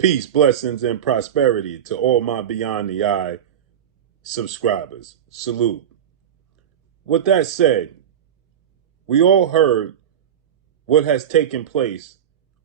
Peace, blessings, and prosperity to all my Beyond the Eye subscribers. Salute. With that said, we all heard what has taken place,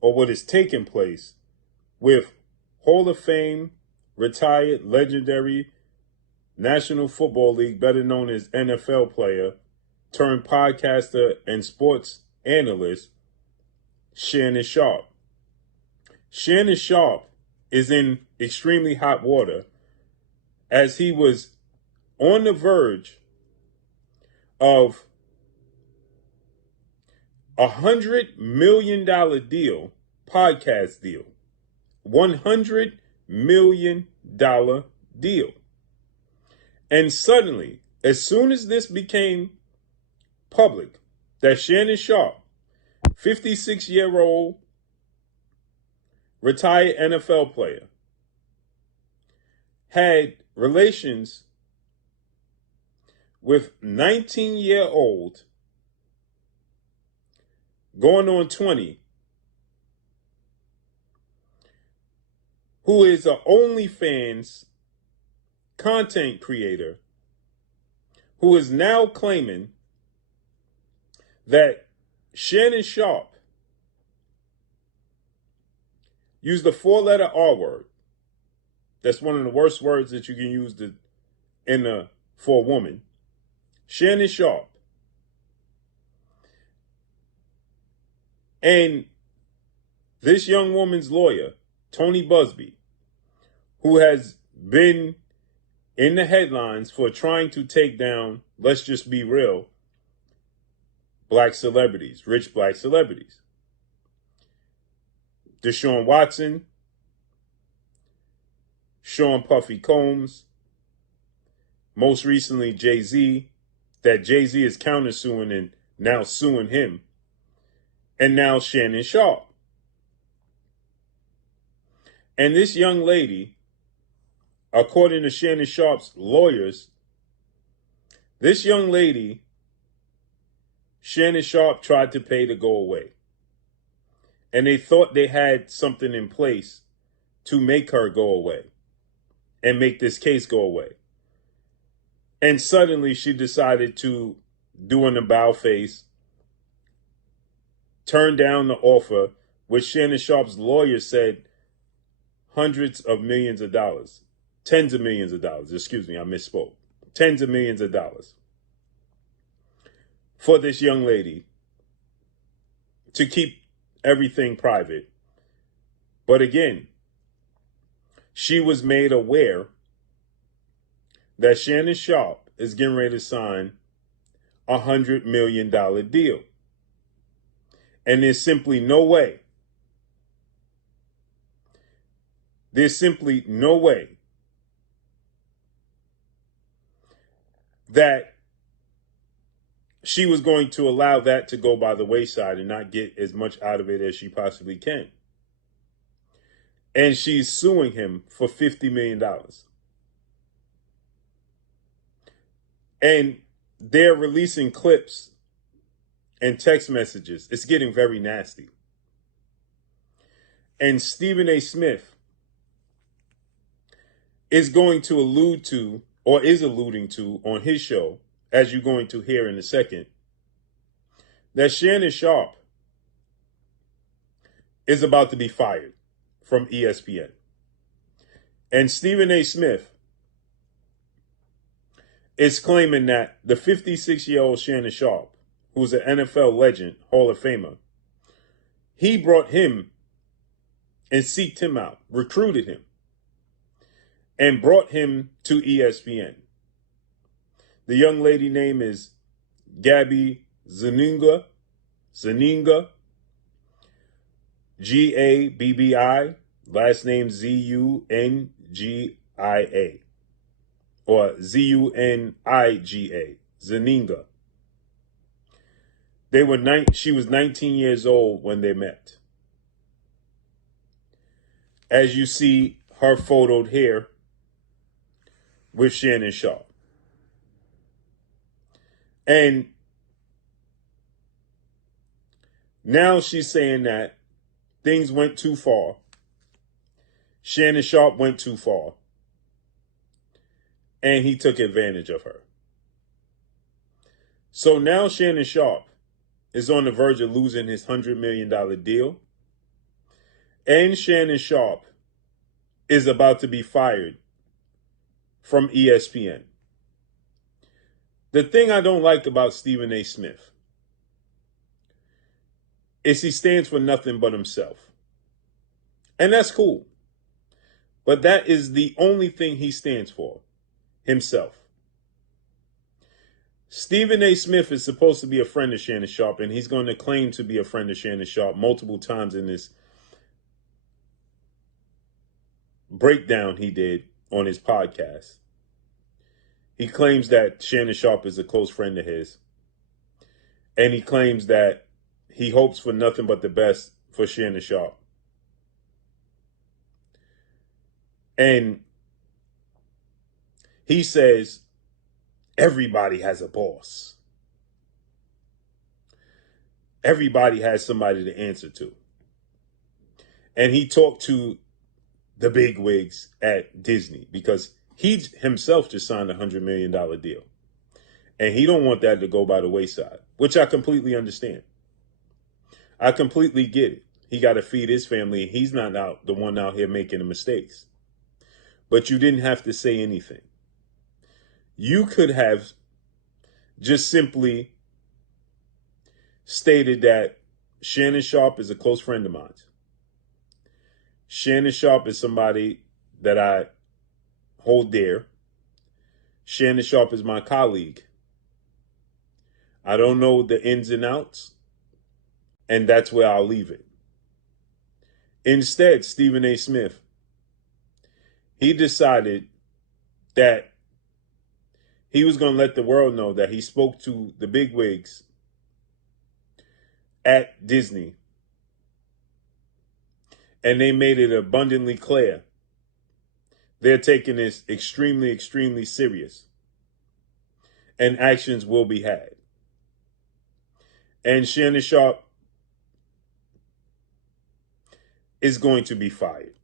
or what is taking place, with Hall of Fame, retired, legendary National Football League, better known as NFL player, turned podcaster and sports analyst, Shannon Sharpe. Shannon Sharpe is in extremely hot water as he was on the verge of $100 million deal, podcast deal. $100 million deal. And suddenly, as soon as this became public, that Shannon Sharpe, 56-year-old retired NFL player, had relations with 19-year-old, going on 20, who is an OnlyFans content creator, who is now claiming that Shannon Sharpe used the four-letter R word. That's one of the worst words that you can use for a woman. Shannon Sharpe. And this young woman's lawyer, Tony Busby, who has been in the headlines for trying to take down, let's just be real, black celebrities, rich black celebrities. Deshaun Watson, Sean Puffy Combs, most recently Jay-Z, that Jay-Z is countersuing and now suing him, and now Shannon Sharpe. And this young lady, according to Shannon Sharpe's lawyers, this young lady, Shannon Sharpe tried to pay to go away. And they thought they had something in place to make her go away and make this case go away. And suddenly she decided to do an about face, turn down the offer, which Shannon Sharpe's lawyer said hundreds of millions of dollars, tens of millions of dollars, excuse me, I misspoke, tens of millions of dollars for this young lady to keep everything private. But again, she was made aware that Shannon Sharpe is getting ready to sign a $100 million deal. And there's simply no way that she was going to allow that to go by the wayside and not get as much out of it as she possibly can. And she's suing him for $50 million. And they're releasing clips and text messages. It's getting very nasty. And Stephen A. Smith is going to allude to, or is alluding to on his show, as you're going to hear in a second, that Shannon Sharpe is about to be fired from ESPN. And Stephen A. Smith is claiming that the 56-year-old Shannon Sharpe, who's an NFL legend, Hall of Famer, he brought him and seeked him out, recruited him, and brought him to ESPN. The young lady name is Gabby Zaninga, Gabbi, last name Zungia, or Zuniga, Zaninga. She was 19 years old when they met. As you see her photoed here with Shannon Sharpe. And now she's saying that things went too far Shannon Sharpe went too far, and he took advantage of her. So now Shannon Sharpe is on the verge of losing his $100 million deal, and Shannon Sharpe is about to be fired from ESPN. The thing I don't like about Stephen A. Smith is he stands for nothing but himself. And that's cool. But that is the only thing he stands for, himself. Stephen A. Smith is supposed to be a friend of Shannon Sharpe, and he's going to claim to be a friend of Shannon Sharpe multiple times in this breakdown he did on his podcast. He claims that Shannon Sharpe is a close friend of his. And he claims that he hopes for nothing but the best for Shannon Sharpe. And he says, everybody has a boss. Everybody has somebody to answer to. And he talked to the big wigs at Disney because he himself just signed a $100 million deal. And he don't want that to go by the wayside, which I completely understand. I completely get it. He got to feed his family. He's not the one out here making the mistakes. But you didn't have to say anything. You could have just simply stated that Shannon Sharpe is a close friend of mine. Shannon Sharpe is somebody that I hold dear. Shannon Sharpe is my colleague. I don't know the ins and outs, and that's where I'll leave it. Instead, Stephen A. Smith, he decided that he was going to let the world know that he spoke to the bigwigs at Disney, and they made it abundantly clear they're taking this extremely, extremely serious, and actions will be had. And Shannon Sharpe is going to be fired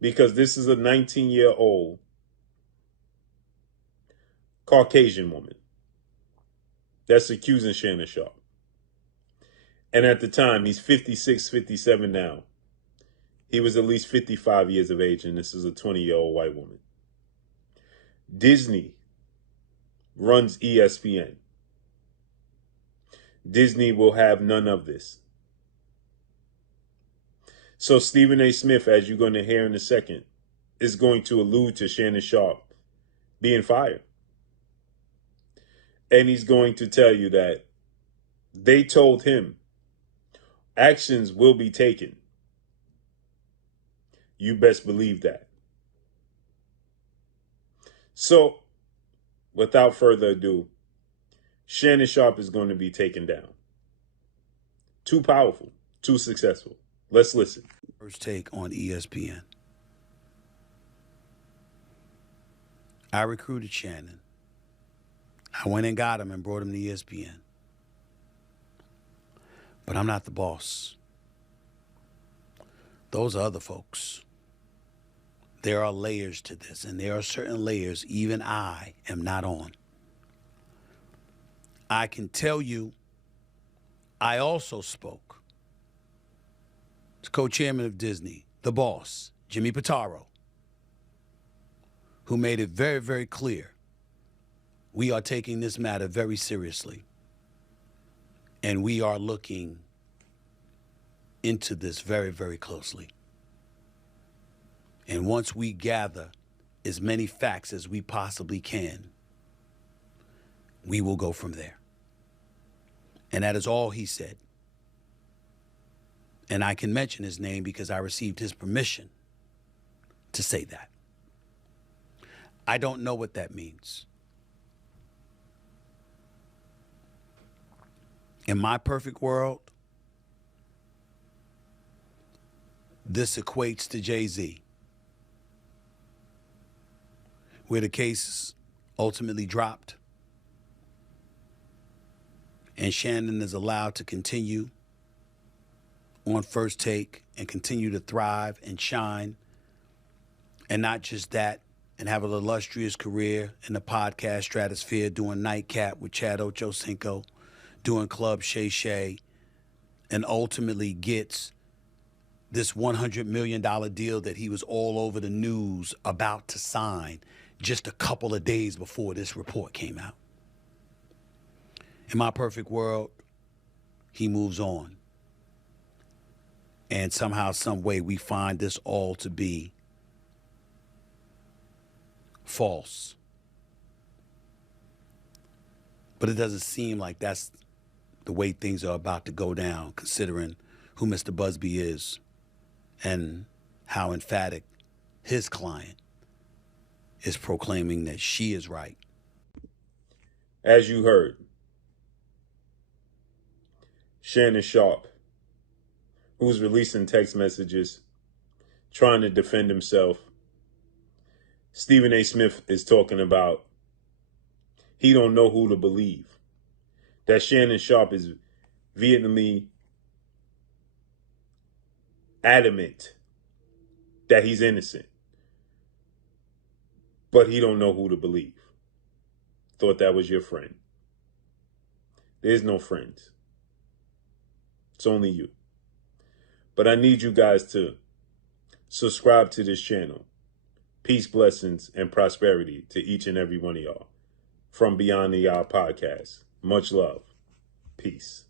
because this is a 19-year-old Caucasian woman that's accusing Shannon Sharpe. And at the time, he's 56, 57 now. He was at least 55 years of age, and this is a 20-year-old white woman. Disney runs ESPN. Disney will have none of this. So Stephen A. Smith, as you're going to hear in a second, is going to allude to Shannon Sharpe being fired. And he's going to tell you that they told him actions will be taken. You best believe that. So, without further ado, Shannon Sharpe is going to be taken down. Too powerful, too successful. Let's listen. First take on ESPN. I recruited Shannon. I went and got him and brought him to ESPN. But I'm not the boss. Those are other folks. There are layers to this, and there are certain layers even I am not on. I can tell you, I also spoke to co-chairman of Disney, the boss, Jimmy Pitaro, who made it very, very clear we are taking this matter very seriously, and we are looking into this very, very closely. And once we gather as many facts as we possibly can, we will go from there. And that is all he said. And I can mention his name because I received his permission to say that. I don't know what that means. In my perfect world, this equates to Jay-Z, where the case ultimately dropped and Shannon is allowed to continue on First Take and continue to thrive and shine. And not just that, and have an illustrious career in the podcast stratosphere, doing Nightcap with Chad Ochocinco, doing Club Shay Shay, and ultimately gets this $100 million deal that he was all over the news about to sign just a couple of days before this report came out. In my perfect world, he moves on. And somehow, some way, we find this all to be false. But it doesn't seem like that's the way things are about to go down, considering who Mr. Busby is and how emphatic his client is proclaiming that she is right. As you heard, Shannon Sharpe, who's releasing text messages, trying to defend himself. Stephen A. Smith is talking about he don't know who to believe. That Shannon Sharpe is vehemently adamant that he's innocent. But he don't know who to believe. Thought that was your friend. There's no friends. It's only you. But I need you guys to subscribe to this channel. Peace, blessings, and prosperity to each and every one of y'all. From Beyond the Eye podcast. Much love. Peace.